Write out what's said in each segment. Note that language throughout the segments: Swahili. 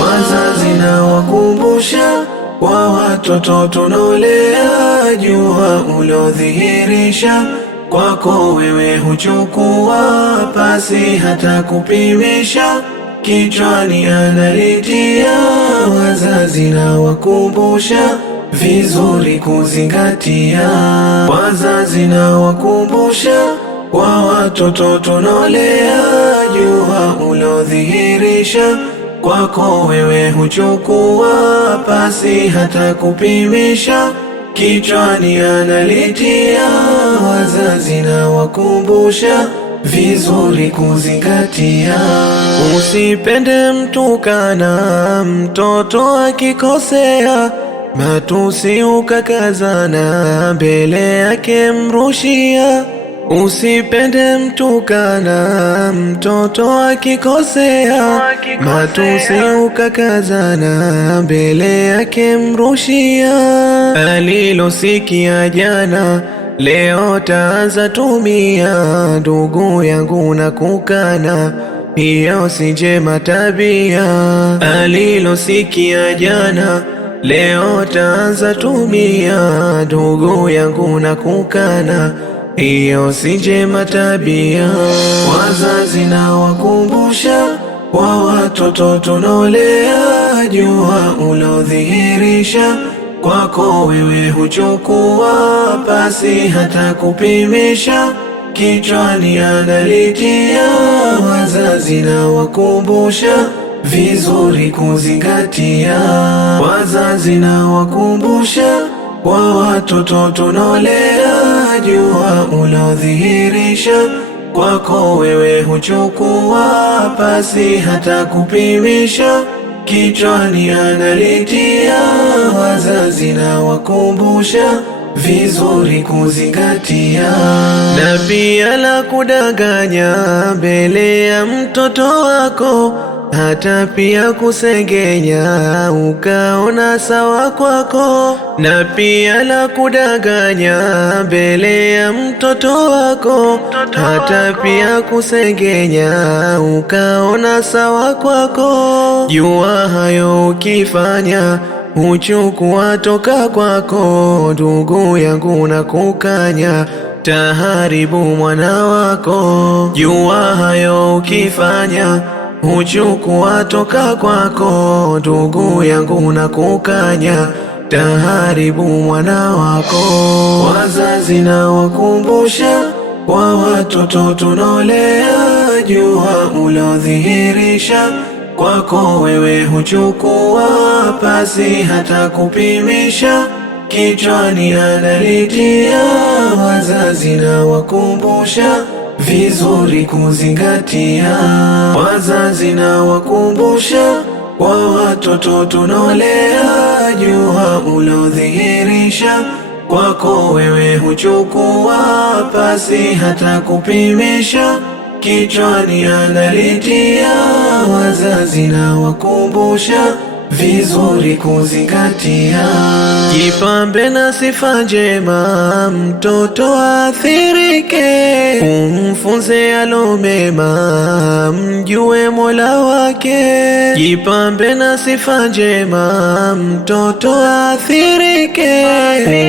Wazazi na wakumbusha kwa watoto tunaolea, jua uliodhihirisha kwako wewe huchukua pasi hata kupimisha, kichwani analitia. Wazazi na wakumbusha vizuri kuzingatia. Wazazi na wakumbusha kwa watoto tunaolea, jua uliodhihirisha kwako wewe huchukua pasi hata kupimisha, kichwani analitia. Wazazi na wakumbusha vizuri kuzingatia. Usipende mtukana mtoto akikosea, matusi ukakazana mbele yake mrushia. Usipende mtukana mtoto akikosea, matusi ukakazana mbele yake mrushia. Alilosikia jana leo taanza tumia, ndugu yangu na kukana, hiyo si njema tabia. Alilosikia jana leo taanza tumia, ndugu yangu na kukana, hiyo si njema tabia. Wazazi na wakumbusha kwa watoto tunaolea, jua uliodhihirisha kwako wewe huchukua pasi hata kupimisha, kichwani analitia. Wazazi na wakumbusha vizuri kuzingatia. Wazazi na wakumbusha kwa watoto tunaolea, jua uliodhihirisha kwako wewe huchukua pasi hata kupimisha, kichwani analitia. Wazazi na wakumbusha vizuri kuzingatia. Na pia la kudanganya mbele ya mtoto wako, hata pia kusengenya ukaona sawa kwako. Na pia la kudanganya mbele ya mtoto wako, hata pia kusengenya ukaona sawa kwako. Jua hayo ukifanya huchukua toka kwako, ndugu yangu na kukanya, taharibu mwana wako. Jua hayo ukifanya huchukua toka kwako, ndugu yangu na kukanya, taharibu mwana wako. Wazazi na wakumbusha kwa watoto tunaolea, jua uliodhihirisha kwako wewe huchukua pasi hata kupimisha, kichwani analitia. Wazazi na wakumbusha vizuri kuzingatia. Wazazi na wakumbusha kwa watoto tunaolea, jua uliodhihirisha kwako wewe huchukua pasi hata kupimisha, kichwani analitia. Wazazi na wakumbusha vizuri kuzingatia. Jipambe na sifa njema mtoto athirike, umfunze alo mema mjue Mola wake. Jipambe na sifa njema mtoto athirike,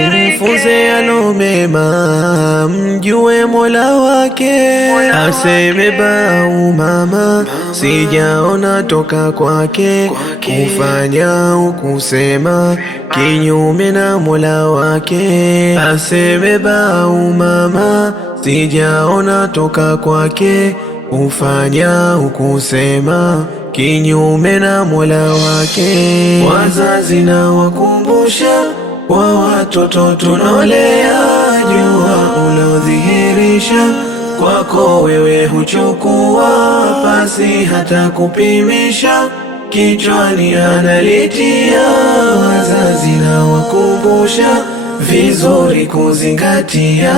umfunze alo mema mjue Mola wake. Aseme bau mama sijaona toka kwake, kufanya ukusema kinyume na Mola wake. Aseme bau mama sijaona toka kwake, kufanya ukusema kinyume na Mola wake. Wazazi na wakumbusha kwa watoto tunaolea, jua uliodhihirisha kwako wewe huchukua pasi hata kupimisha, kichwani analitia. Wazazi na wakumbusha vizuri kuzingatia.